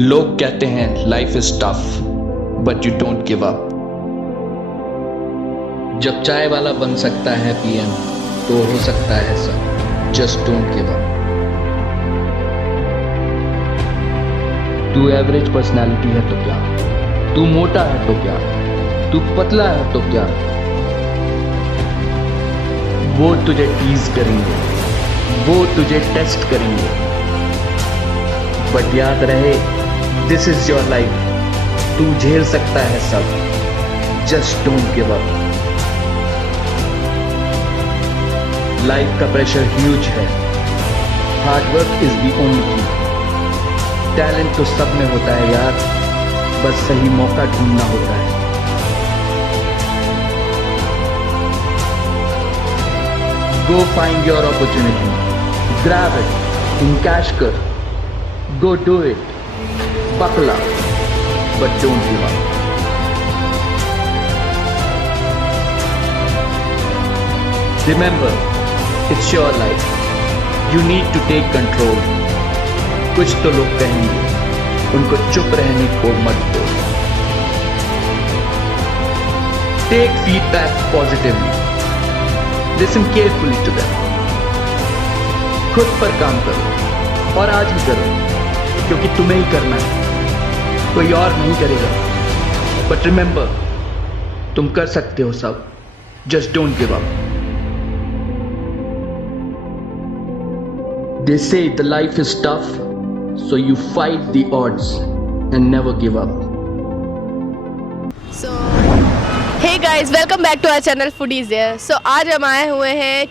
लोग कहते हैं life is tough but you don't give up. जब चाय वाला बन सकता है पीएम तो हो सकता है सब, जस्ट डोंट गिव अप। तू एवरेज पर्सनालिटी है तो क्या, तू मोटा है तो क्या, तू पतला है तो क्या, वो तुझे टीज करेंगे, वो तुझे टेस्ट करेंगे, बट याद रहे दिस इज योर लाइफ, तू झेल सकता है सब, just don't give up. Life का प्रेशर ह्यूज है, हार्डवर्क इज दी ओनली की। टैलेंट तो सब में होता है यार, बस सही मौका ढूंढना होता है। Go find your opportunity, grab it, encash कर, go do it, buckle up, but don't give up. Remember, it's your life, you need to take control. कुछ तो लोग कहेंगे, उनको चुप रहने को मत दो। Take feedback positively. Listen carefully to them. खुद पर काम करो और आज ही करो, क्योंकि तुम्हें ही करना है, कोई और नहीं करेगा। But remember, तुम कर सकते हो सब, just don't give up. They say the life is tough, so you fight the odds and never give up. So hey guys, welcome back to our channel Foodies There. So आज हम आए हुए हैं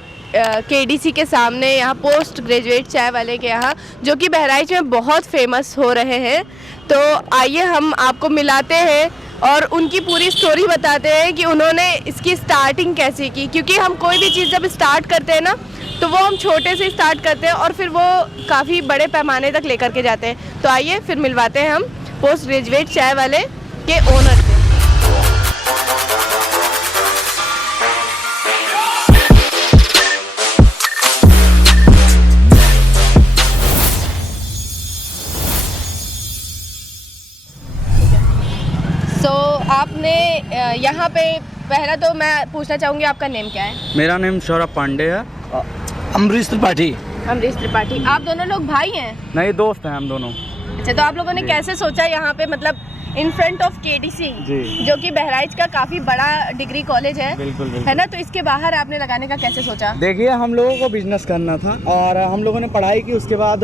केडीसी के सामने, यहाँ post graduate चाय वाले के यहाँ, जो कि बहराइच में बहुत फेमस हो रहे हैं। तो आइए हम आपको मिलाते हैं और उनकी पूरी स्टोरी बताते हैं कि उन्होंने इसकी स्टार्टिंग कैसे की, क्योंकि हम कोई भी चीज़ जब स्टार्ट करते हैं ना, तो वो हम छोटे से स्टार्ट करते हैं और फिर वो काफ़ी बड़े पैमाने तक लेकर के जाते हैं। तो आइए फिर मिलवाते हैं हम पोस्ट ग्रेजुएट चाय वाले के ओनर से। आपने यहाँ पे, पहला तो मैं पूछना चाहूँगी आपका नेम क्या है? मेरा नेम सौरभ पांडे है। अमरीश त्रिपाठी। अमरीश त्रिपाठी। आप दोनों लोग भाई हैं? नहीं, दोस्त हैं हम दोनों। अच्छा, तो आप लोगों ने कैसे सोचा यहाँ पे, मतलब इन फ्रंट ऑफ केडीसी, जो कि बहराइच का काफ़ी बड़ा डिग्री कॉलेज है, बिल्कुल है ना, तो इसके बाहर आपने लगाने का कैसे सोचा? देखिए, हम लोगों को बिजनेस करना था और हम लोगों ने पढ़ाई की, उसके बाद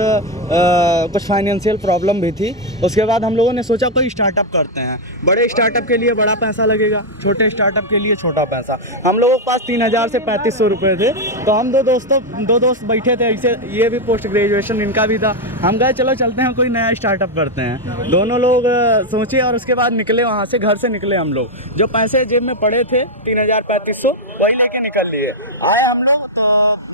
कुछ फाइनेंशियल प्रॉब्लम भी थी। उसके बाद हम लोगों ने सोचा कोई स्टार्टअप करते हैं। बड़े स्टार्टअप के लिए बड़ा पैसा लगेगा, छोटे स्टार्टअप के लिए छोटा पैसा। हम लोगों के पास 3000 से 3500 रुपये थे। तो हम दो दोस्त बैठे थे ऐसे, ये भी पोस्ट ग्रेजुएशन इनका भी था। हम गए चलो चलते हैं कोई नया स्टार्टअप करते हैं। दोनों लोग सोचे और उसके बाद निकले, वहाँ से घर से निकले हम लोग। जो पैसे जेब में पड़े थे 3000-3500 वही लेके निकल लिए। आए हम लोग, तो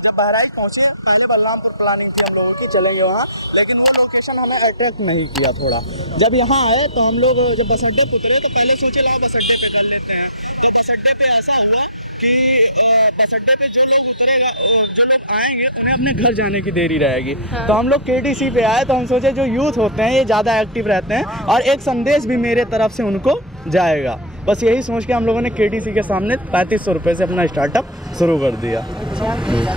जब बहराइच पहुँचे, पहले बलरामपुर प्लानिंग थी हम लोगों की चलेंगे वहाँ, लेकिन वो लोकेशन हमें अट्रैक्ट नहीं किया थोड़ा। जब यहाँ आए तो हम लोग जब बस अड्डे पे उतरे तो पहले सोचे लाओ बस अड्डे पे कर लेते हैं। तो बस अड्डे पे ऐसा हुआ कि बस अड्डे पे जो लोग आएंगे उन्हें अपने घर जाने की देरी रहेगी। हाँ। तो हम लोग केडीसी पे आए तो हम सोचे जो यूथ होते हैं ये ज़्यादा एक्टिव रहते हैं और एक संदेश भी मेरे तरफ से उनको जाएगा। बस यही सोच के हम लोगों ने केडीसी के सामने 3500 रुपये से अपना स्टार्टअप शुरू कर दिया।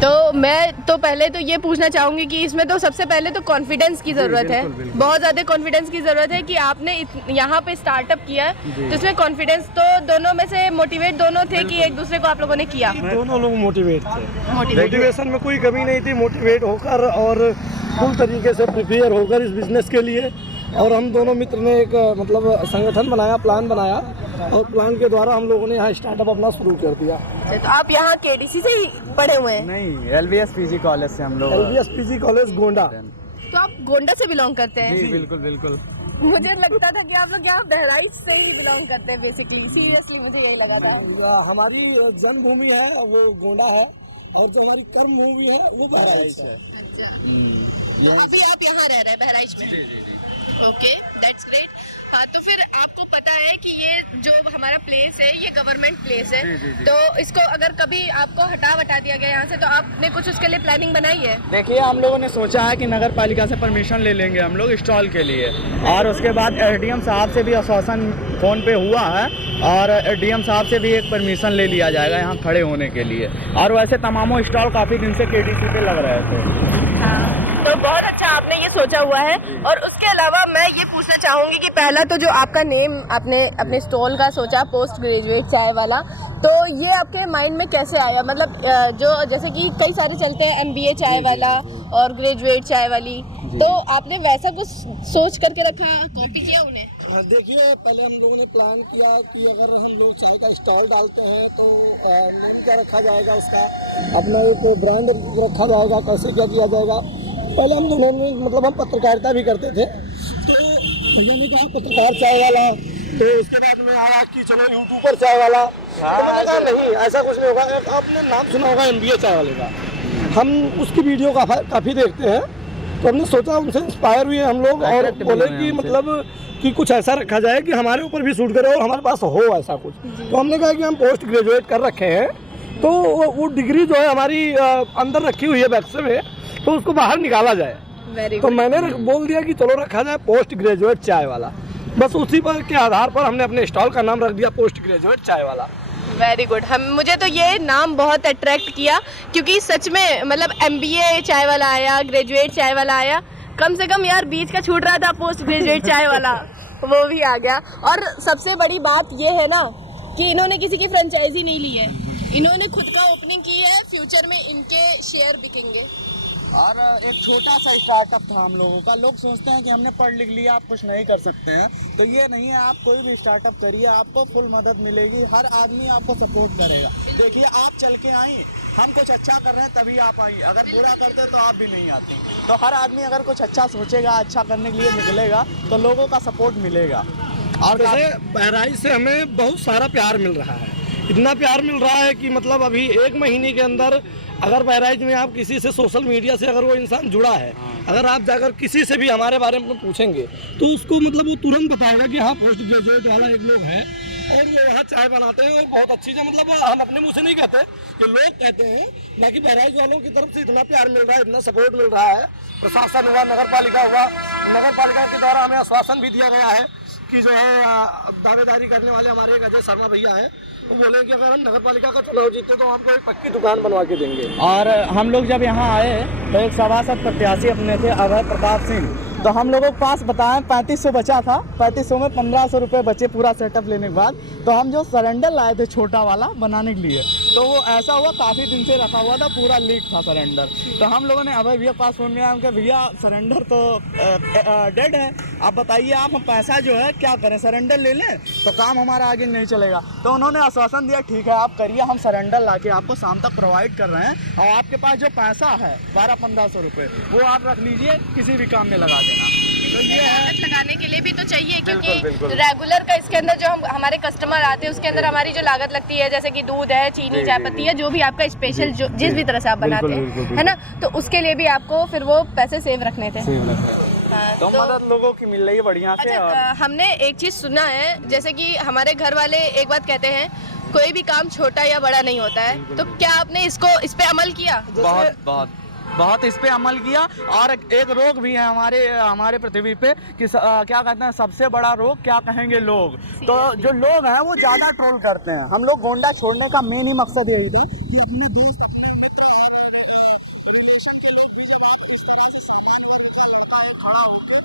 तो मैं तो पहले तो ये पूछना चाहूँगी कि इसमें तो सबसे पहले तो कॉन्फिडेंस की ज़रूरत है, बहुत ज़्यादा कॉन्फिडेंस की ज़रूरत है कि आपने यहाँ पे स्टार्टअप किया। तो इसमें कॉन्फिडेंस तो दोनों में से मोटिवेट दोनों थे कि एक दूसरे को आप लोगों ने किया? दोनों लोग मोटिवेट थे, मोटिवेशन में कोई कमी नहीं थी। मोटिवेट होकर और फुल तरीके से प्रिपेयर होकर इस बिजनेस के लिए, और हम दोनों मित्र ने एक मतलब संगठन बनाया, प्लान बनाया, और प्लान के द्वारा हम लोगों ने यहाँ स्टार्टअप अपना शुरू कर दिया। तो आप यहाँ केडीसी से ही पढ़े हुए हैं? नहीं, LBS PG कॉलेज से हम लोग। LBS PG college Gonda. तो आप गोंडा से बिलोंग करते हैं? जी बिल्कुल बिल्कुल। मुझे लगता था कि आप लोग यहाँ बहराइच से ही बिलोंग करते हैं बेसिकली, सीरियसली मुझे यही लगा था। हमारी जन्मभूमि है वो गोंडा है, और जो हमारी कर्म भूमि है वो बहराइच है। अच्छा, तो अभी आप यहाँ रह रहे हैं बहराइच में? जी। Okay, that's great. हाँ, तो फिर आपको पता है कि ये जो हमारा प्लेस है ये गवर्नमेंट प्लेस है, तो इसको अगर कभी आपको हटा दिया गया यहाँ से तो आपने कुछ उसके लिए प्लानिंग बनाई है? देखिए, हम लोगों ने सोचा है कि नगर पालिका से परमिशन ले लेंगे हम लोग स्टॉल के लिए, और उसके बाद एसडीएम साहब से भी आश्वासन फ़ोन पे हुआ है, और एसडीएम साहब से भी एक परमिशन ले लिया जाएगा यहाँ खड़े होने के लिए। और वैसे तमामों स्टॉल काफ़ी दिन से केडीसी पे लग रहे थे। तो बहुत अच्छा आपने ये सोचा हुआ है। और उसके अलावा मैं ये पूछना चाहूँगी कि पहला तो जो आपका नेम आपने अपने स्टॉल का सोचा पोस्ट ग्रेजुएट चाय वाला, तो ये आपके माइंड में कैसे आया? मतलब जो जैसे कि कई सारे चलते हैं एमबीए चाय वाला और ग्रेजुएट चाय वाली, तो आपने वैसा कुछ सोच करके रखा, कॉपी किया उन्हें? देखिए, पहले हम लोगों ने प्लान किया कि अगर हम लोग चाय का स्टॉल डालते हैं तो नेम क्या रखा जाएगा, उसका अपना एक ब्रांड रखा जाएगा, कैसे क्या किया जाएगा। पहले हम दोनों ने मतलब हम पत्रकारिता भी करते थे, तो भैया ने कहा पत्रकार चाय वाला, तो उसके बाद में आया कि चलो यूट्यूबर चाय वाला। तो मैंने कहा नहीं, ऐसा कुछ नहीं होगा। आपने नाम सुना होगा एमबीए चाय वाले का, हम उसकी वीडियो काफ़ी देखते हैं, तो हमने सोचा उनसे इंस्पायर हुए हम लोग, और बोले कि मतलब कि कुछ ऐसा रखा जाए कि हमारे ऊपर भी शूट करे और हमारे पास हो ऐसा कुछ। तो हमने कहा कि हम पोस्ट ग्रेजुएट कर रखे हैं, तो वो डिग्री जो है हमारी अंदर रखी हुई है बक्से में, तो उसको बाहर निकाला जाए। तो मैंने बोल दिया कि चलो रखा जाए पोस्ट ग्रेजुएट चाय वाला। बस उसी पर के आधार पर हमने अपने स्टॉल का नाम रख दिया पोस्ट ग्रेजुएट चाय वाला। Very good. मुझे तो ये नाम बहुत अट्रैक्ट किया, क्योंकि सच में मतलब एमबीए चाय वाला आया, ग्रेजुएट चाय वाला आया, कम से कम यार बीच का छूट रहा था पोस्ट ग्रेजुएट चाय वाला, वो भी आ गया। और सबसे बड़ी बात ये है ना कि इन्होंने किसी की फ्रेंचाइजी नहीं ली है, इन्होंने खुद का ओपनिंग की है, फ्यूचर में इनके शेयर बिकेंगे। और एक छोटा सा स्टार्टअप था हम लोगों का। लोग सोचते हैं कि हमने पढ़ लिख लिया, आप कुछ नहीं कर सकते हैं, तो ये नहीं है। आप कोई भी स्टार्टअप करिए, आपको फुल मदद मिलेगी, हर आदमी आपको सपोर्ट करेगा। देखिए, आप चल के आई, हम कुछ अच्छा कर रहे हैं तभी आप आई, अगर बुरा करते तो आप भी नहीं आती। तो हर आदमी अगर कुछ अच्छा सोचेगा, अच्छा करने के लिए निकलेगा, तो लोगों का सपोर्ट मिलेगा। और जैसे बहराइच से हमें बहुत सारा प्यार मिल रहा है, इतना प्यार मिल रहा है कि मतलब अभी 1 महीने के अंदर अगर बहराइच में आप किसी से सोशल मीडिया से अगर वो इंसान जुड़ा है, अगर आप जाकर किसी से भी हमारे बारे में पूछेंगे तो उसको मतलब वो तुरंत बताएगा कि हाँ पोस्ट ग्रेजुएट वाला एक लोग है और वो वहाँ चाय बनाते हैं और बहुत अच्छी है। मतलब हम अपने मुँह से नहीं कहते, ये लोग कहते हैं। बाकी बहराइच वालों की तरफ से इतना प्यार मिल रहा है, इतना सपोर्ट मिल रहा है, प्रशासन हुआ, नगर पालिका हुआ, नगर पालिका के द्वारा हमें आश्वासन भी दिया गया है कि जो है दावेदारी करने वाले हमारे एक अजय शर्मा भैया है, वो बोले कि अगर हम नगर पालिका का चुनाव जीते तो आपको एक पक्की दुकान बनवा के देंगे। और हम लोग जब यहाँ आए तो एक सभासद प्रत्याशी अपने थे अभय प्रताप सिंह, तो हम लोगों के पास बताएं 3500 बचा था, 3500 में 1500 रुपये बचे पूरा सेटअप लेने के बाद। तो हम जो सरेंडर लाए थे छोटा वाला बनाने के लिए, तो वो ऐसा हुआ काफ़ी दिन से रखा हुआ था, पूरा लीक था सरेंडर। तो हम लोगों ने अभय भैया पास फोन किया, उनके भैया सरेंडर तो डेड है, आप बताइए आप हम पैसा जो है क्या करें, सरेंडर ले लें तो काम हमारा आगे नहीं चलेगा। तो उन्होंने आश्वासन दिया ठीक है आप करिए, हम सरेंडर ला के आपको शाम तक प्रोवाइड कर रहे हैं, और आपके पास जो पैसा है 1200-1500 रुपये वो आप रख लीजिए, किसी भी काम में लगा देना। तो ये लागत लगाने के लिए भी तो चाहिए, क्योंकि रेगुलर का इसके अंदर जो हम हमारे कस्टमर आते हैं उसके अंदर हमारी जो लागत लगती है, जैसे कि दूध है, चीनी, चाय पत्ती है, जो भी आपका स्पेशल जो जिस भी तरह से आप बनाते हैं, है ना, तो उसके लिए भी आपको फिर वो पैसे सेव रखने थे। तो मदद लोगों की मिल रही है बढ़िया से। अच्छा, हमने एक चीज़ सुना है, जैसे कि हमारे घर वाले एक बात कहते हैं, कोई भी काम छोटा या बड़ा नहीं होता है, तो क्या आपने इस पे अमल किया? बहुत इस पे अमल किया। और एक रोग भी है हमारे पृथ्वी पे कि क्या कहते हैं, सबसे बड़ा रोग क्या कहेंगे लोग। तो जो लोग हैं वो ज़्यादा ट्रोल करते हैं। हम लोग गोंडा छोड़ने का मेन ही मकसद यही था कि अपना दोस्त रिलेशन के लोग भी जब आप इस तरह से सामान खड़ा होकर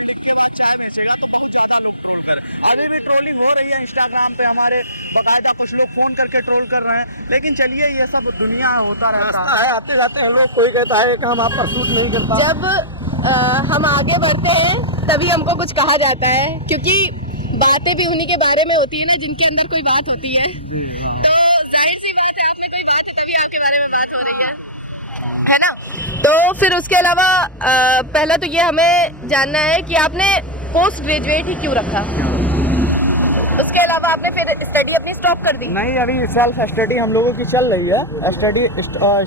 लिख के बाद चाय बेचेगा तो बहुत ज़्यादा लोग ट्रोल करें। अभी भी ट्रोलिंग हो रही है इंस्टाग्राम पे, हमारे बकायदा कुछ लोग फ़ोन करके ट्रोल कर रहे हैं, लेकिन चलिए ये सब दुनिया होता रहता है। आते जाते हैं लोग, कोई कहता है कि हम आप पर सूट नहीं करता। जब हम आगे बढ़ते हैं तभी हमको कुछ कहा जाता है, क्योंकि बातें भी उन्हीं के बारे में होती है ना जिनके अंदर कोई बात होती है। तो जाहिर सी बात है, आपने कोई बात है तभी आपके बारे में बात हो रही है ना। तो फिर उसके अलावा पहला तो ये हमें जानना है कि आपने पोस्ट ग्रेजुएट ही क्यों रखा? उसके अलावा आपने फिर स्टडी अपनी स्टॉप कर दी? नहीं, अभी सेल्फ स्टडी हम लोगों की चल रही है। स्टडी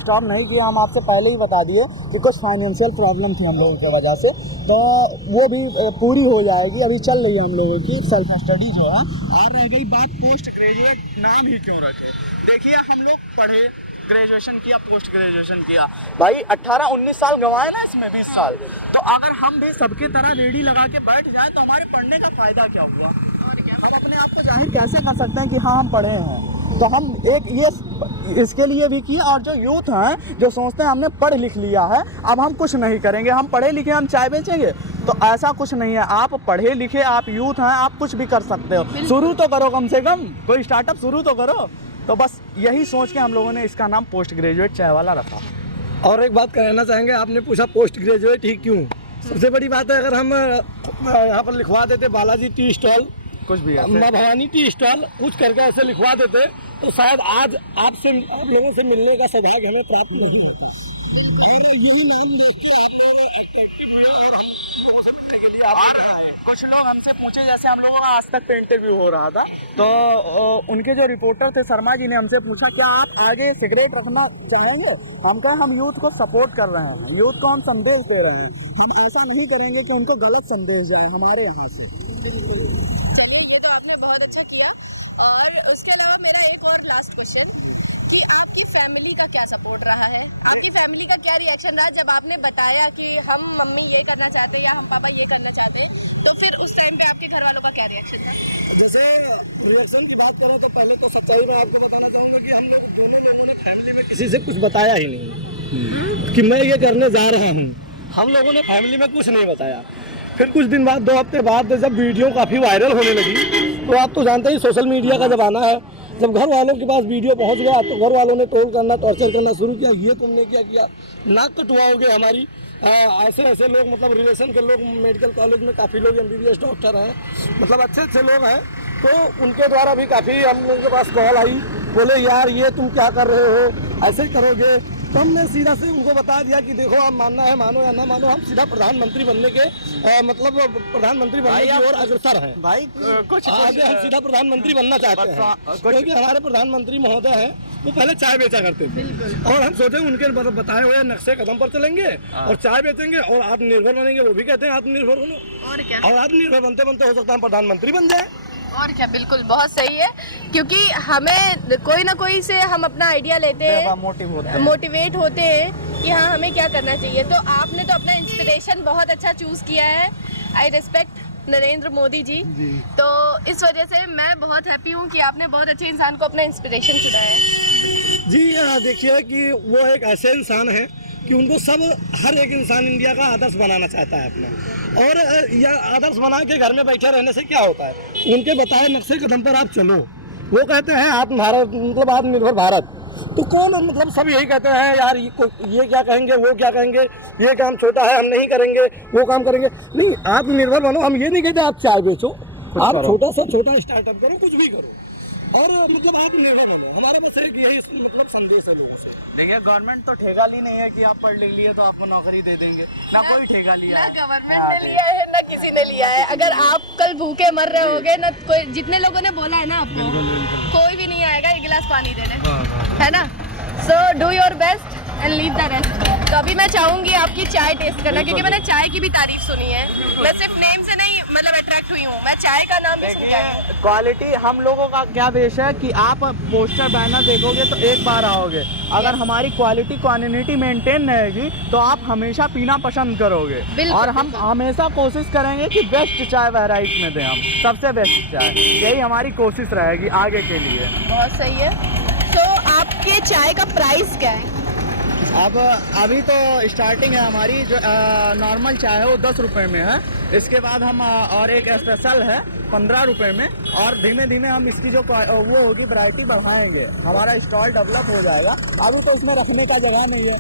स्टॉप नहीं किया, हम आपसे पहले ही बता दिए कि कुछ फाइनेंशियल प्रॉब्लम थी हम लोगों की वजह से, तो वो भी पूरी हो जाएगी। अभी चल रही है हम लोगों की सेल्फ स्टडी जो है। और रह गई बात पोस्ट ग्रेजुएट नाम ही क्यों रखे, देखिए हम लोग पढ़े, ग्रेजुएशन किया, पोस्ट ग्रेजुएशन किया, भाई 18-19 साल गंवाए ना इसमें, 20 साल। तो अगर हम भी सबकी तरह रेडी लगा के बैठ जाए तो हमारे पढ़ने का फायदा क्या हुआ? हम अपने आप को जाहिर कैसे कर सकते हैं कि हाँ हम पढ़े हैं? तो हम एक ये इसके लिए भी किया। और जो यूथ हैं जो सोचते हैं हमने पढ़ लिख लिया है, अब हम कुछ नहीं करेंगे, हम पढ़े लिखे हम चाय बेचेंगे, तो ऐसा कुछ नहीं है। आप पढ़े लिखे, आप यूथ हैं, आप कुछ भी कर सकते हो। शुरू तो करो, कम से कम कोई स्टार्टअप शुरू तो करो। तो बस यही सोच के हम लोगों ने इसका नाम पोस्ट ग्रेजुएट चाय वाला रखा। और एक बात कहना चाहेंगे, आपने पूछा पोस्ट ग्रेजुएट ही क्यों? सबसे बड़ी बात है, अगर हम यहाँ पर लिखवा देते बालाजी टी स्टॉल, कुछ भी माँ भवानी टी स्टॉल, कुछ करके ऐसे लिखवा देते तो शायद आज आप लोगों से मिलने का सौभाग्य हमें प्राप्त नहीं होती। और यही नाम देख के आप लोग अट्रैक्टिव हुए और हम लोगों से मिलने के लिए आप आए। कुछ लोग हमसे पूछे, जैसे हम लोगों का आज तक पे इंटरव्यू हो रहा था, तो उनके जो रिपोर्टर थे शर्मा जी ने हमसे पूछा क्या आप आगे सिगरेट रखना चाहेंगे? हम कहा हम यूथ को सपोर्ट कर रहे हैं, यूथ को हम संदेश दे रहे हैं, हम ऐसा नहीं करेंगे कि उनको गलत संदेश जाए हमारे यहाँ से। चलिए, ये तो आपने बहुत अच्छा किया। और उसके अलावा मेरा एक और लास्ट क्वेश्चन कि आपकी फैमिली का क्या सपोर्ट रहा है? आपकी फैमिली का क्या रिएक्शन रहा जब आपने बताया कि हम मम्मी ये करना चाहते हैं या हम पापा ये करना चाहते हैं? तो फिर उस टाइम पे आपके घर वालों का क्या रिएक्शन था? जैसे रिएक्शन की बात करें तो पहले तो सच्चाई में आपको बताना चाहूँगा कि हम लोग दोनों लोगों ने फैमिली में किसी से कुछ बताया ही नहीं कि मैं ये करने जा रहा हूँ। हम लोगों ने फैमिली में कुछ नहीं बताया। फिर कुछ दिन बाद, 2 हफ्ते बाद जब वीडियो काफ़ी वायरल होने लगी, तो आप तो जानते ही सोशल मीडिया का ज़माना है, जब घर वालों के पास वीडियो पहुंच गया तो घर वालों ने टोल करना, टॉर्चर करना शुरू किया। ये तुमने क्या किया, नाक कटवाओगे हमारी। ऐसे ऐसे लोग, मतलब रिलेशन के लोग, मेडिकल कॉलेज में काफ़ी लोग MBBS डॉक्टर हैं, मतलब अच्छे अच्छे लोग हैं, तो उनके द्वारा भी काफ़ी हम लोगों के पास कॉल आई, बोले यार ये तुम क्या कर रहे हो, ऐसे करोगे? तो हमने सीधा से उनको बता दिया कि देखो आप मानना है मानो या ना मानो, हम सीधा प्रधानमंत्री बनने के मतलब प्रधानमंत्री बनने की ओर अग्रसर हैं भाई। कुछ आगे हम सीधा प्रधानमंत्री बनना चाहते हैं, क्योंकि हमारे प्रधानमंत्री महोदय हैं वो पहले चाय बेचा करते थे, और हम सोचे उनके बताए हुए नक्शे कदम पर चलेंगे और चाय बेचेंगे और आत्मनिर्भर बनेंगे। वो भी कहते हैं आत्मनिर्भर बनो, और क्या, और आत्मनिर्भर बनते बनते हो सकता है हम प्रधानमंत्री बन जाए। और क्या, बिल्कुल बहुत सही है। क्योंकि हमें कोई ना कोई से हम अपना आइडिया लेते हैं, मोटिवेट होते हैं कि हाँ हमें क्या करना चाहिए। तो आपने तो अपना इंस्पिरेशन बहुत अच्छा चूज़ किया है। I respect Narendra Modi ji. तो इस वजह से मैं बहुत हैप्पी हूँ कि आपने बहुत अच्छे इंसान को अपना इंस्पिरेशन चुना है। जी देखिए कि वो एक ऐसे इंसान है कि उनको सब, हर एक इंसान इंडिया का आदर्श बनाना चाहता है अपना, और यह आदर्श बना के घर में बैठे रहने से क्या होता है, उनके बताए नक्शे कदम पर आप चलो। वो कहते हैं आत्म भारत, मतलब आत्मनिर्भर भारत, तो कौन, मतलब सब यही कहते हैं यार ये क्या कहेंगे, वो क्या कहेंगे, ये काम छोटा है हम नहीं करेंगे, वो काम करेंगे। नहीं, आत्मनिर्भर बनो। हम ये नहीं कहते आप चाय बेचो, आप छोटा से छोटा स्टार्टअप करो, कुछ भी करो, और मतलब आप निर्भर बनो। हमारा बस एक यही मतलब संदेश है लोगों से। देखिए गवर्नमेंट तो ठेका ली नहीं है कि आप पढ़ लिख लिए तो आपको नौकरी दे देंगे, ना कोई ठेका लिया है, ना गवर्नमेंट ने लिया है ना किसी ने लिया है। अगर आप कल भूखे मर रहे होगे ना, कोई, जितने लोगों ने बोला है ना आपको, कोई भी नहीं आएगा एक गिलास पानी देने, है ना। So do your best and leave the rest. तो अभी मैं चाहूंगी आपकी चाय टेस्ट करना, क्योंकि मैंने चाय की भी तारीफ सुनी है। मैं सिर्फ नेम से नहीं मतलब अट्रैक्ट हुई हूँ, मैं चाय का नाम भी सुन के आई हूँ। क्वालिटी हम लोगों का क्या बेस है कि आप पोस्टर बैनर देखोगे तो एक बार आओगे, अगर हमारी क्वालिटी क्वांटिटी मेंटेन रहेगी तो आप हमेशा पीना पसंद करोगे। और हम हमेशा कोशिश करेंगे कि बेस्ट चाय बहराइच में दें, हम सबसे बेस्ट चाय, यही हमारी कोशिश रहेगी आगे के लिए। बहुत सही है। तो आपके चाय का प्राइस क्या है? अब अभी तो स्टार्टिंग है हमारी, जो नॉर्मल चाय है वो 10 रुपये में है, इसके बाद हम और एक स्पेशल है 15 रुपये में, और धीमे धीमे हम इसकी जो वो होगी वैरायटी बढ़ाएंगे, हमारा स्टॉल डेवलप हो जाएगा। अभी तो इसमें रखने का जगह नहीं है,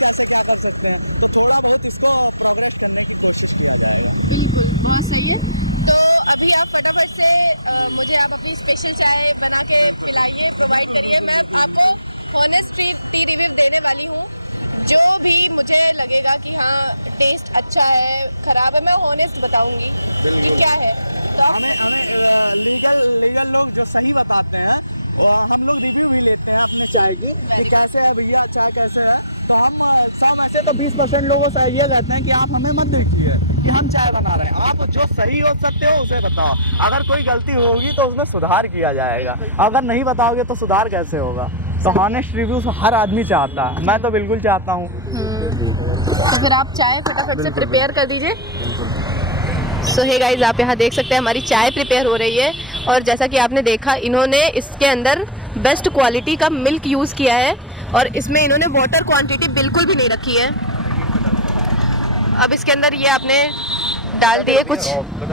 कैसे क्या कर सकते हैं, तो थोड़ा बहुत इसको प्रोग्रेस करने की कोशिश किया जाएगा। बिल्कुल, बहुत सही है। तो अभी आप फटाफट से मुझे आप अपनी स्पेशल चाय बना के पिलाइए, प्रोवाइड करिए। मैं आपको ऑनेस्ट टी रिव्यू देने वाली हूँ, जो भी मुझे लगेगा कि हाँ टेस्ट अच्छा है, ख़राब है, मैं ऑनेस्ट बताऊंगी कि क्या है। लीगल जो सही बताते हैं। हम लोग रिव्यू भी लेते हैं अपनी चाय के कि कैसे है भैया, चाय कैसे है। तो हम सब ऐसे तो 20% लोगों से ये कहते हैं कि आप हमें मत देखिए कि हम चाय बना रहे हैं, आप जो सही हो सकते हो उसे बताओ। अगर कोई गलती होगी तो उसमें सुधार किया जाएगा, अगर नहीं बताओगे तो सुधार कैसे होगा। तो हॉनेस्ट रिव्यूज हर आदमी चाहता है, मैं तो बिल्कुल चाहता हूँ। तो फिर आप चाय फटाफट से प्रिपेयर कर दीजिए। सो हे गाइस, आप यहाँ देख सकते हैं हमारी चाय प्रिपेयर हो रही है। और जैसा कि आपने देखा, इन्होंने इसके अंदर बेस्ट क्वालिटी का मिल्क यूज़ किया है और इसमें इन्होंने वाटर क्वांटिटी बिल्कुल भी नहीं रखी है। अब इसके अंदर ये आपने डाल दिए, कुछ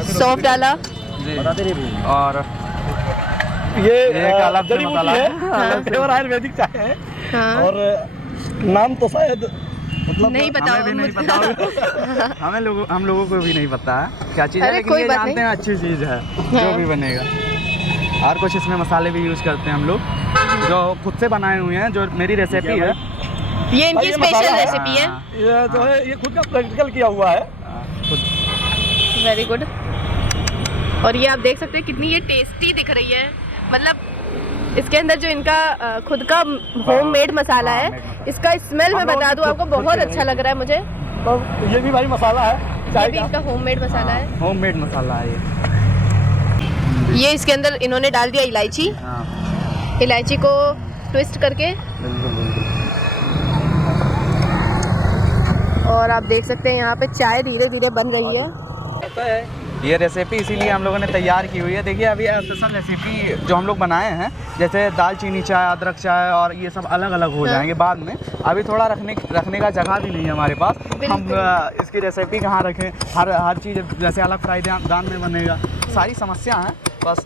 सौंफ डाला और ये अलग जड़ी बूटी है, हाँ। प्योर आयुर्वेदिक चाय है। हाँ। और नाम तो शायद मतलब नहीं पता, हमें भी नहीं पता हम लोगों को भी नहीं पता है क्या चीज़ है, अरे लेकिन कोई ये बात जानते नहीं। हैं अच्छी चीज़ है हाँ। जो भी बनेगा। और कुछ इसमें मसाले भी यूज़ करते हैं हम लोग, जो खुद से बनाए हुए हैं, जो मेरी रेसिपी है। ये इनकी ये स्पेशल मसाला है। रेसिपी है। ये जो है ये खुद का प्रैक्टिकल किया हुआ है। Very good. और ये आप देख सकते हैं कितनी ये टेस्टी दिख रही है। मतलब इसके अंदर जो इनका खुद का होममेड मसाला है, इसका स्मेल मैं बता दूं आपको, बहुत अच्छा लग रहा है मुझे। तो ये भी भाई मसाला है ये चाय भी का। इनका होममेड मसाला है। होममेड मसाला है ये इसके अंदर इन्होंने डाल दिया इलायची। हाँ, इलायची को ट्विस्ट करके, बिल्कुल बिल्कुल। और आप देख सकते हैं यहाँ पे चाय धीरे धीरे बन रही है। ये रेसिपी इसीलिए हम लोगों ने तैयार की हुई है। देखिए अभी स्पेशल रेसिपी जो हम लोग बनाए हैं, जैसे दालचीनी चाय, अदरक चाय और ये सब अलग अलग हो जाएंगे बाद में। अभी थोड़ा रखने का जगह भी नहीं है हमारे पास। हम इसकी रेसिपी कहाँ रखें, हर चीज़ जैसे अलग फ्राई दान में बनेगा। सारी समस्या है बस,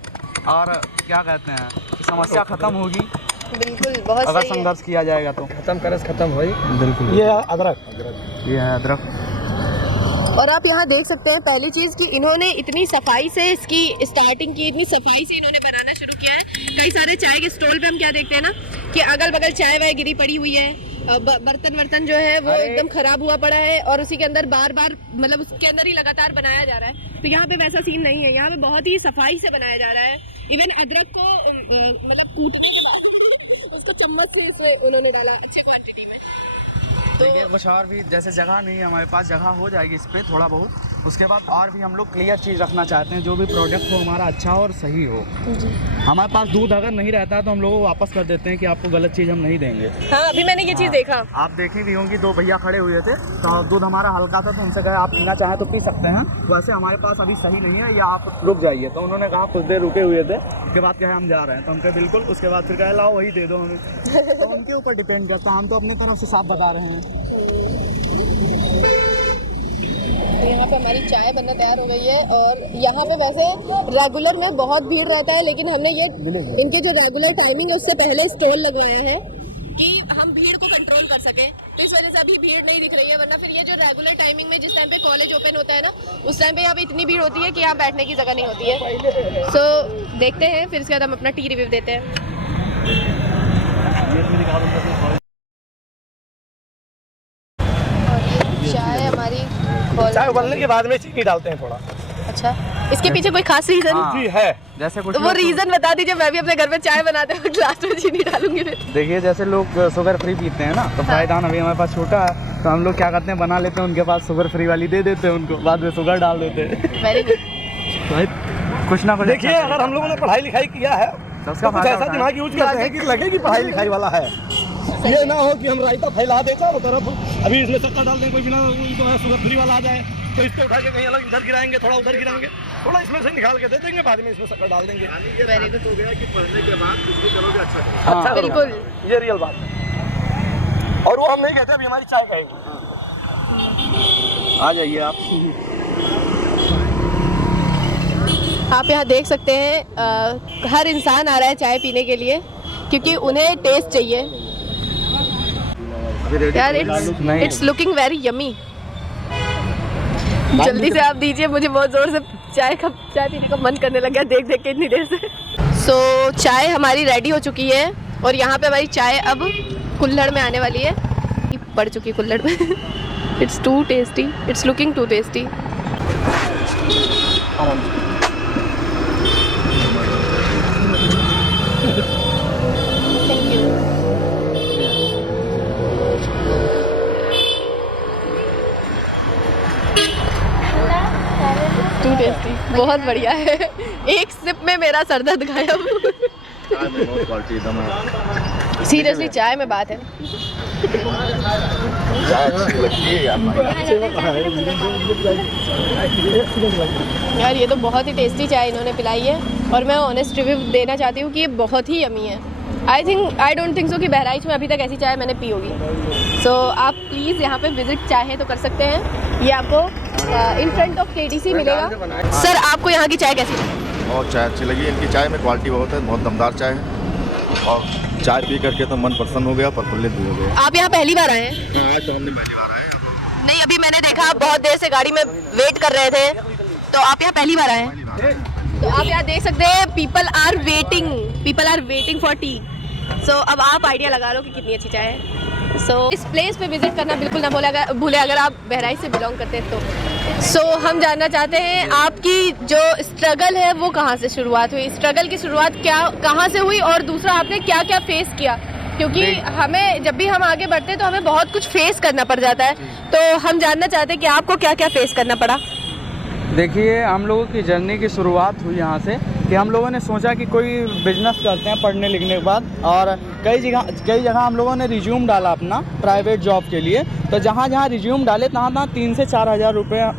और क्या कहते हैं कि समस्या ख़त्म होगी बिल्कुल, बहुत अगर सही है। संघर्ष किया जाएगा तो। खत्म करस खत्म हो। बिल्कुल। ये है अदरक। ये है अदरक। और आप यहाँ देख सकते हैं पहली चीज़ कि इन्होंने इतनी सफाई से इसकी स्टार्टिंग की, इतनी सफाई से इन्होंने बनाना शुरू किया है। कई सारे चाय के स्टॉल पे हम क्या देखते हैं ना कि अगल बगल चाय वाय गिरी पड़ी हुई है, बर्तन जो है वो एकदम खराब हुआ पड़ा है और उसी के अंदर बार बार मतलब उसके अंदर ही लगातार बनाया जा रहा है। तो यहाँ पे वैसा सीन नहीं है, यहाँ पे बहुत ही सफाई से बनाया जा रहा है। इवन अदरक को मतलब कूटने के बाद उसको चम्मच से इसे उन्होंने डाला अच्छे क्वांटिटी में। देखिए कुछ और भी, जैसे जगह नहीं है हमारे पास, जगह हो जाएगी इस पर थोड़ा बहुत। उसके बाद और भी हम लोग क्लियर चीज़ रखना चाहते हैं, जो भी प्रोडक्ट हो हमारा अच्छा और सही हो। हमारे पास दूध अगर नहीं रहता है तो हम लोगों को वापस कर देते हैं कि आपको गलत चीज़ हम नहीं देंगे। हाँ, अभी मैंने ये चीज़ देखा। आप देखी भी होंगी, 2 भैया खड़े हुए थे तो दूध हमारा हल्का था, तो उनसे कहा आप पीना चाहें तो पी सकते हैं, वैसे हमारे पास अभी सही नहीं है या आप रुक जाइए। तो उन्होंने कहा कुछ देर रुके हुए थे, उसके बाद कहे हम जा रहे हैं, तो हम कहे बिल्कुल। उसके बाद फिर कहे लाओ वही दे दो हमें। तो उनके ऊपर डिपेंड करता है, हम तो अपनी तरफ से साफ बता रहे हैं। तो यहाँ पे हमारी चाय बनना तैयार हो गई है। और यहाँ पे वैसे रेगुलर में बहुत भीड़ रहता है, लेकिन हमने ये इनके जो रेगुलर टाइमिंग है उससे पहले स्टॉल लगवाया है कि हम भीड़ को कंट्रोल कर सकें। तो इस वजह से अभी भीड़ नहीं दिख रही है, वरना फिर ये जो रेगुलर टाइमिंग में जिस टाइम पे कॉलेज ओपन होता है ना, उस टाइम पे यहाँ पे इतनी भीड़ होती है कि यहाँ बैठने की जगह नहीं होती है। सो देखते हैं, फिर इसके बाद हम अपना टी रिव्यू देते हैं। चाय हमारी चाय उबलने के बाद में चीनी डालते हैं थोड़ा। अच्छा, इसके पीछे कोई खास रीजन? हाँ। जी है। जैसे कुछ तो वो लोग रीजन बता दीजिए, मैं भी अपने घर में चाय बनाते हुए ग्लास में चीनी डालूंगी फिर। देखिए जैसे लोग शुगर फ्री पीते हैं ना, तो फ्राइदान अभी हमारे पास छोटा है, तो हम लोग क्या करते हैं बना लेते हैं उनके पास शुगर फ्री वाली, दे देते हैं उनको, बाद में शुगर डाल देते हैं। Very good. कुछ ना कुछ देखिए अगर हम लोगों ने पढ़ाई लिखाई किया है तो उसका तो कुछ फायदा ऐसा उठाएं। दिमाग यूज करते हैं कि लगे कि पढ़ाई लिखाई वाला है। ये ना हो कि हम रायता फैला दें चारों तरफ, अभी इसमें शक्कर डाल दें, कोई बिना उनको है शुगर फ्री वाला आ जाए तो इस पे उठा के कहीं अलग इधर गिराएंगे, थोड़ा उधर गिराएंगे, थोड़ा इसमें से निकाल के दे देंगे, बाद में इसमें शक्कर डाल देंगे। वेरी गुड हो गया कि पढ़ने के बाद कुछ भी करोगे अच्छा करोगे। हाँ, बिल्कुल। ये रियल बात है। और वो हम नहीं कहते अभी हमारी चाय कहेंगे। आ जाइए आप। आप यहाँ देख सकते हैं हर इंसान आ रहा है चाय पीने के लिए, क्योंकि उन्हें टेस्ट चाहिए। यार इट्स लुकिंग वेरी यमी। जल्दी से आप दीजिए, मुझे बहुत ज़ोर से चाय पीने का मन करने लगा देख देख के इतनी देर से। सो चाय हमारी रेडी हो चुकी है और यहाँ पे हमारी चाय अब कुल्हड़ में आने वाली है, पड़ चुकी कुल्हड़ में। It's too tasty, it's looking too tasty. बहुत बढ़िया है। एक सिप में मेरा सर दर्द गायब। चाय में बहुत क्वालिटी एकदम है। सीरियसली चाय में बात है। चाय अच्छी लगती है यार ये तो बहुत ही टेस्टी चाय इन्होंने पिलाई है और मैं ऑनेस्ट रिव्यू देना चाहती हूँ कि ये बहुत ही यमी है। आई डोंट थिंक सो कि बहराइच में अभी तक ऐसी चाय मैंने पी होगी। सो आप प्लीज़ यहाँ पे विजिट चाहे तो कर सकते हैं। ये आपको इन फ्रंट ऑफ KDC मिलेगा। सर आपको यहाँ की चाय कैसी लगी? बहुत चाय अच्छी लगी। इनकी चाय में क्वालिटी बहुत है, बहुत दमदार चाय है और चाय पी करके तो मन प्रसन्न हो गया, प्रफुल्लित भी हो गया। आप यहाँ पहली बार आए हैं? आज तो हमने पहली बार आए हैं। नहीं, अभी मैंने देखा आप बहुत देर से गाड़ी में वेट कर रहे थे, तो आप यहाँ पहली बार आए हैं। तो आप यहाँ देख सकते हैं people are waiting for tea. So अब आप आइडिया लगा लो कि कितनी अच्छी चाय है। सो इस प्लेस पे विजिट करना बिल्कुल ना भूले अगर आप बहराइच से बिलोंग करते हैं तो। सो हम जानना चाहते हैं आपकी जो स्ट्रगल है वो कहाँ से शुरुआत हुई, स्ट्रगल की शुरुआत कहाँ से हुई और दूसरा आपने क्या क्या फेस किया, क्योंकि हमें जब भी हम आगे बढ़ते हैं तो हमें बहुत कुछ फेस करना पड़ जाता है। तो हम जानना चाहते हैं कि आपको क्या क्या फेस करना पड़ा। देखिए, हम लोगों की जर्नी की शुरुआत हुई यहाँ से कि हम लोगों ने सोचा कि कोई बिजनेस करते हैं पढ़ने लिखने के बाद, और कई जगह हम लोगों ने रिज्यूम डाला अपना प्राइवेट जॉब के लिए। तो जहाँ रिज्यूम डाले तहाँ 3 से 4 हज़ार रुपये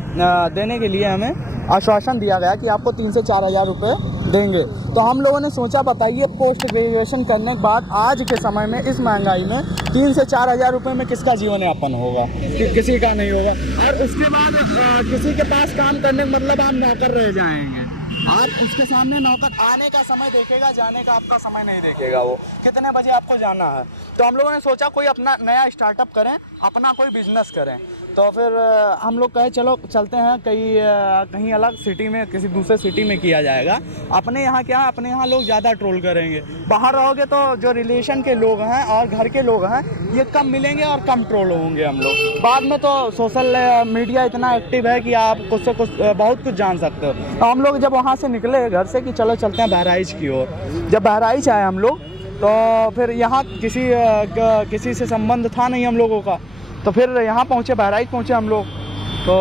देने के लिए हमें आश्वासन दिया गया कि आपको 3 से 4 हज़ार रुपये देंगे। तो हम लोगों ने सोचा, बताइए पोस्ट ग्रेजुएशन करने के बाद आज के समय में इस महंगाई में 3 से 4 हज़ार रुपये में किसका जीवन यापन होगा? किसी का नहीं होगा। और उसके बाद किसी के पास काम करने का मतलब आप नौकर रह जाएंगे। आप उसके सामने नौकर आने का समय देखेगा, जाने का आपका समय नहीं देखेगा, वो कितने बजे आपको जाना है। तो हम लोगों ने सोचा कोई अपना नया स्टार्टअप करें, अपना कोई बिजनेस करें। तो फिर हम लोग कहे चलो चलते हैं कहीं अलग सिटी में, किसी दूसरे सिटी में किया जाएगा। अपने यहाँ क्या है, अपने यहाँ लोग ज़्यादा ट्रोल करेंगे। बाहर रहोगे तो जो रिलेशन के लोग हैं और घर के लोग हैं ये कम मिलेंगे और कम ट्रोल होंगे हम लोग। बाद में तो सोशल मीडिया इतना एक्टिव है कि आप कुछ से कुछ बहुत कुछ जान सकते हो। तो हम लोग जब वहाँ से निकले घर से कि चलो चलते हैं बहराइच की ओर। जब बहराइच आए हम लोग तो फिर यहाँ किसी से संबंध था नहीं हम लोगों का। तो फिर यहाँ पहुँचे, बहराइच पहुँचे हम लोग। तो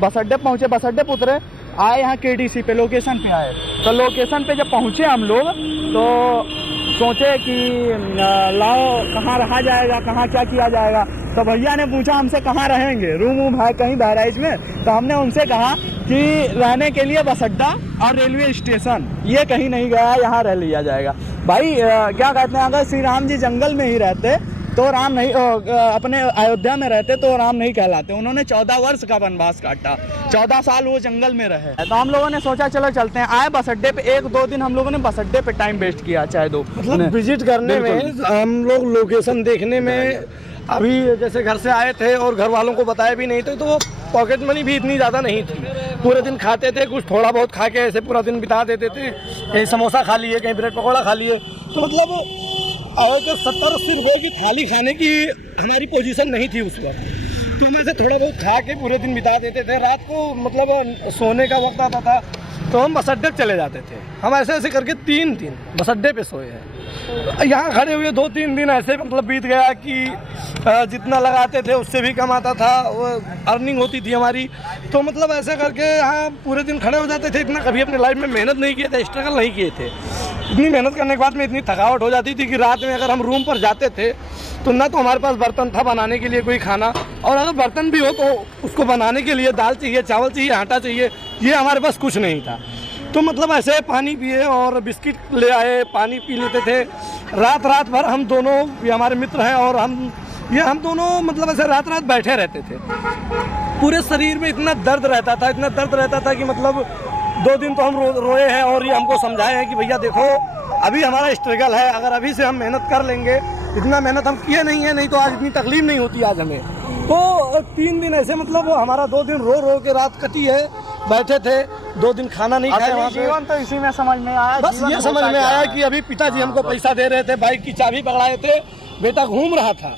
बस अड्डे पहुँचे, बस अड्डे पे उतरे, आए यहाँ KDC पे, लोकेशन पे आए। तो लोकेशन पे जब पहुँचे हम लोग तो सोचे कि लाओ कहाँ रहा जाएगा, कहाँ क्या किया जाएगा। तो भैया ने पूछा हमसे कहाँ रहेंगे, रूम है कहीं बहराइच में? तो हमने उनसे कहा कि रहने के लिए बस अड्डा और रेलवे स्टेशन, ये कहीं नहीं गया, यहाँ रह लिया जाएगा। भाई क्या कहते हैं, अगर श्री राम जी जंगल में ही रहते तो राम नहीं, अपने अयोध्या में रहते तो राम नहीं कहलाते। उन्होंने 14 वर्ष का वनवास काटा, 14 साल वो जंगल में रहे। तो हम लोगों ने सोचा चलो चलते हैं। आए बस अड्डे पे, 1-2 दिन हम लोगों ने बस अड्डे पे टाइम वेस्ट किया, चाहे दो मतलब विजिट करने में, हम लोग लोकेशन देखने में। अभी जैसे घर से आए थे और घर वालों को बताया भी नहीं थे, तो पॉकेट मनी भी इतनी ज़्यादा नहीं थी। पूरे दिन खाते थे, कुछ थोड़ा बहुत खा के ऐसे पूरा दिन बिता देते थे। कहीं समोसा खा लिए, कहीं ब्रेड पकौड़ा खा लिए। तो मतलब 70-80 रुपये की थाली खाने की हमारी पोजीशन नहीं थी उस वक्त। तो हम ऐसे थोड़ा बहुत खा के पूरे दिन बिता देते थे। रात को मतलब सोने का वक्त आता था तो हम बस अड्डे चले जाते थे। हम ऐसे ऐसे करके 3 दिन बस अड्डे पे सोए हैं। यहाँ खड़े हुए 2-3 दिन ऐसे मतलब बीत गया कि जितना लगाते थे उससे भी कम आता था, वो अर्निंग होती थी हमारी। तो मतलब ऐसे करके यहाँ पूरे दिन खड़े हो जाते थे। इतना कभी अपने लाइफ में मेहनत नहीं किए थे, स्ट्रगल नहीं किए थे। इतनी मेहनत करने के बाद में इतनी थकावट हो जाती थी कि रात में अगर हम रूम पर जाते थे तो ना तो हमारे पास बर्तन था बनाने के लिए कोई खाना, और अगर बर्तन भी हो तो उसको बनाने के लिए दाल चाहिए, चावल चाहिए, आटा चाहिए, ये हमारे पास कुछ नहीं था। तो मतलब ऐसे पानी पिए और बिस्किट ले आए, पानी पी लेते थे। रात भर हम दोनों, ये हमारे मित्र हैं और हम दोनों मतलब ऐसे रात बैठे रहते थे। पूरे शरीर में इतना दर्द रहता था कि मतलब 2 दिन तो हम रोए हैं और ये हमको समझाए हैं कि भैया देखो अभी हमारा स्ट्रगल है, अगर अभी से हम मेहनत कर लेंगे, इतना मेहनत हम किए नहीं है, नहीं तो आज इतनी तकलीफ नहीं होती आज हमें। तो 3 दिन ऐसे मतलब हमारा 2 दिन रो के रात कटी है, बैठे थे, 2 दिन खाना नहीं खाया वहाँ पे। जीवन तो इसी में समझ में आया, बस ये समझ में आया कि अभी पिताजी हमको पैसा दे रहे थे, बाइक की चाबी पकड़ाए थे, बेटा घूम रहा था।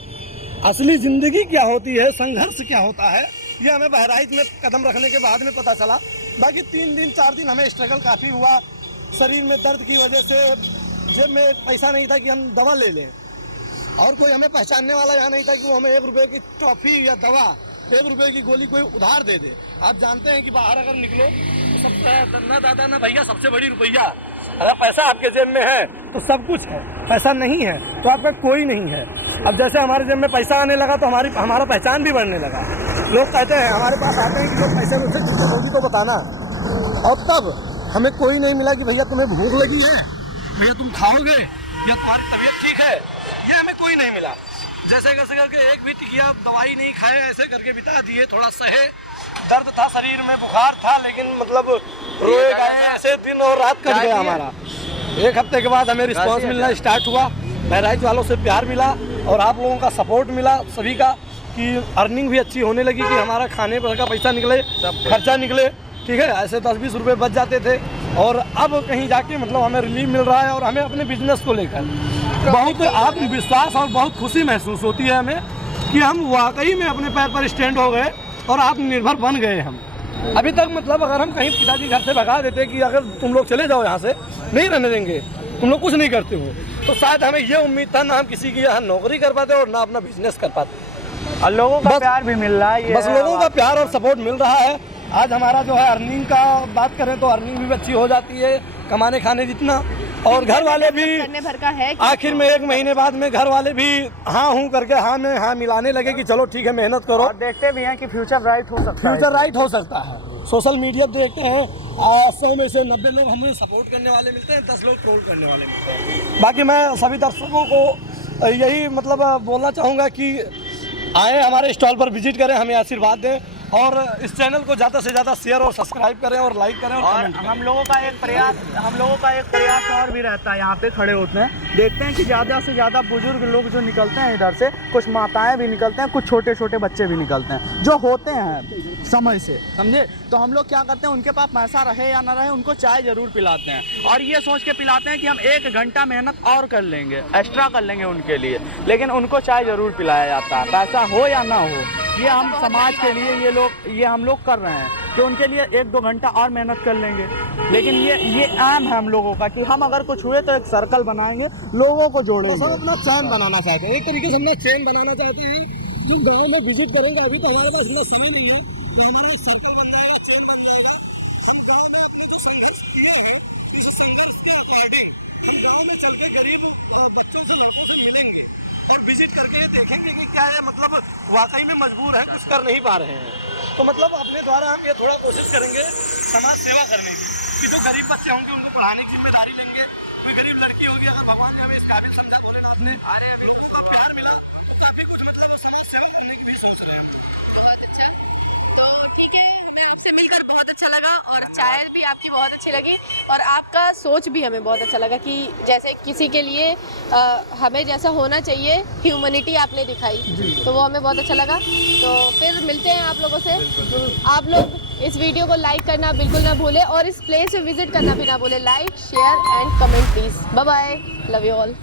असली जिंदगी क्या होती है, संघर्ष क्या होता है, ये हमें बहराइच में कदम रखने के बाद में पता चला। बाकी 3 दिन 4 दिन हमें स्ट्रगल काफ़ी हुआ। शरीर में दर्द की वजह से जेब में पैसा नहीं था कि हम दवा ले लें, और कोई हमें पहचानने वाला यहाँ नहीं था कि वो हमें 1 रुपये की टॉफ़ी या दवा, 1 रुपये की गोली कोई उधार दे दे। आप जानते हैं कि बाहर अगर निकलो सबसे न दादा न भैया, सबसे बड़ी रुपया। अगर पैसा आपके जेब में है तो सब कुछ है, पैसा नहीं है तो आपका कोई नहीं है। अब जैसे हमारे जेब में पैसा आने लगा तो हमारा पहचान भी बढ़ने लगा। लोग कहते हैं, हमारे पास आते हैं कि लोग पैसे मुझसे दिक्कत होगी तो बताना, और तब हमें कोई नहीं मिला कि भैया तुम्हें भूख लगी है, भैया तुम खाओगे, या तुम्हारी तबीयत ठीक है, ये हमें कोई नहीं मिला। जैसे कैसे करके एक भी टिकिया दवाई नहीं खाए, ऐसे करके बिता दिए। थोड़ा सहे, दर्द था शरीर में, बुखार था, लेकिन मतलब रोए गए, ऐसे दिन और रात कट गया हमारा। एक हफ्ते के बाद हमें रिस्पांस मिलना स्टार्ट हुआ, बहराइच वालों से प्यार मिला और आप लोगों का सपोर्ट मिला सभी का, कि अर्निंग भी अच्छी होने लगी, कि हमारा खाने पर का पैसा निकले, खर्चा निकले, ठीक है। ऐसे 10-20 रुपये बच जाते थे, और अब कहीं जाके मतलब हमें रिलीफ मिल रहा है, और हमें अपने बिजनेस को लेकर बहुत आत्मविश्वास और बहुत खुशी महसूस होती है हमें, कि हम वाकई में अपने पैर पर स्टैंड हो गए और आत्मनिर्भर बन गए हम। अभी तक मतलब अगर हम कहीं पिताजी घर से भगा देते कि अगर तुम लोग चले जाओ यहाँ से, नहीं रहने देंगे, तुम लोग कुछ नहीं करते हो, तो शायद हमें ये उम्मीद था ना हम किसी की यहाँ नौकरी कर पाते और ना अपना बिजनेस कर पाते। और लोगों का प्यार भी मिल रहा है, बस लोगों का प्यार और सपोर्ट मिल रहा है। आज हमारा जो है अर्निंग का बात करें तो अर्निंग भी अच्छी हो जाती है, कमाने खाने जितना, और घर वाले भी करने भर का है। आखिर में 1 महीने बाद में घर वाले भी हाँ हूँ करके हाँ में हाँ मिलाने लगे कि चलो ठीक है, मेहनत करो। और देखते भी हैं कि फ्यूचर ब्राइट हो सकता है। फ्यूचर राइट हो सकता है। सोशल मीडिया देखते हैं, 100 में से 90 लोग हमें सपोर्ट करने वाले मिलते हैं, 10 लोग ट्रोल करने वाले मिलते हैं। बाकी मैं सभी दर्शकों को यही मतलब बोलना चाहूँगा कि आए, हमारे स्टॉल पर विजिट करें, हमें आशीर्वाद दें, और इस चैनल को ज़्यादा से ज़्यादा शेयर और सब्सक्राइब करें और लाइक करें और कमेंट करें। हम लोगों का एक प्रयास और भी रहता है, यहाँ पे खड़े होते हैं, देखते हैं कि ज़्यादा से ज़्यादा बुजुर्ग लोग जो निकलते हैं इधर से, कुछ माताएं भी निकलते हैं, कुछ छोटे छोटे बच्चे भी निकलते हैं, जो होते हैं समय से, समझे। तो हम लोग क्या करते हैं, उनके पास पैसा रहे या ना रहे, उनको चाय ज़रूर पिलाते हैं, और ये सोच के पिलाते हैं कि हम 1 घंटा मेहनत और कर लेंगे, एक्स्ट्रा कर लेंगे उनके लिए, लेकिन उनको चाय ज़रूर पिलाया जाता है, पैसा हो या ना हो। ये हम समाज के लिए ये हम लोग कर रहे हैं कि उनके लिए 1-2 घंटा और मेहनत कर लेंगे। लेकिन ये एम है हम लोगों का कि हम अगर कुछ हुए तो एक सर्कल बनाएंगे, लोगों को जोड़ेंगे। हम अपना चैन बनाना चाहते हैं, एक तरीके से अपना चैन बनाना चाहते हैं। जो गांव में विजिट करेंगे, अभी तो हमारे पास इतना समय नहीं है, तो हमारा एक सर्कल बन जाएगा, चैन बन जाएगा। हम गाँव में अपने जो संघर्ष किया है, उस संघर्ष के अकॉर्डिंग गाँव में चल के गरीब बच्चों से मिलेंगे और विजिट करके देखेंगे कि क्या है, मतलब वाकई में मजबूर है, कुछ कर नहीं पा रहे हैं। तो मतलब अपने द्वारा हम ये थोड़ा कोशिश करेंगे समाज सेवा करने की, जो गरीब बच्चे होंगे उनको पढ़ाने की जिम्मेदारी लेंगे। कोई गरीब लड़की होगी, अगर भगवान ने हमें इस काबिल समझा, भोलेनाथ ने, लोगों का प्यार मिला, तो काफी कुछ मतलब समाज सेवा करने की भी सोच रहे हैं। बहुत अच्छा, तो ठीक है, हमें आपसे मिलकर बहुत अच्छा लगा, और चाय भी आपकी बहुत अच्छी लगी, और आपका सोच भी हमें बहुत अच्छा लगा कि जैसे किसी के लिए हमें जैसा होना चाहिए, ह्यूमैनिटी आपने दिखाई, तो वो हमें बहुत अच्छा लगा। तो फिर मिलते हैं आप लोगों से। आप लोग इस वीडियो को लाइक करना बिल्कुल ना भूलें, और इस प्लेस पे विजिट करना भी ना भूलें। Like, share and comment please. Bye bye, love you all.